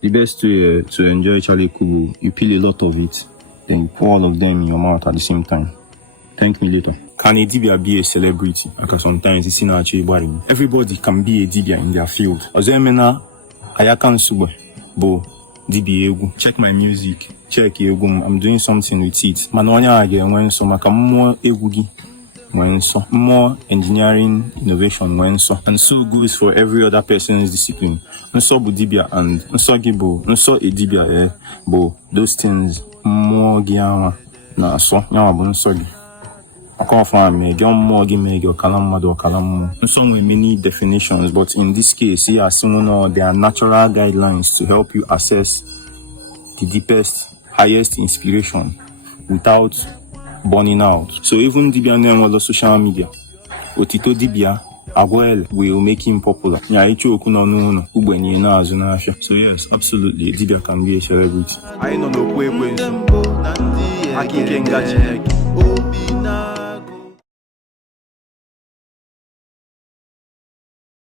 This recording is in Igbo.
The best way to enjoy Charlie Kubu, you peel a lot of it, then you pour all of them in your mouth at the same time. Thank me later. Can a Dibia be a celebrity? Because sometimes it's not actually boring. Everybody can be a Dibia in their field. Ozemena, Ayakan Suba, Bo, Dibia Egu. Check my music. Check Egu. I'm doing something with it. Manonya again when so maka more Egugi. When so more engineering innovation when so, and so goes for every other person's discipline. So Dibia and so Gibo, so a Dibia bo those things more giama na so nyama sorry. I can't find me get more give me your kalam or kalam. Some with many definitions, but in this case, here there are natural guidelines to help you assess the deepest, highest inspiration without burning out. So even Dibia name on the social media, Otito Dibia, Aguel will make him popular. So yes, absolutely, Dibia can be a celebrity. I don't know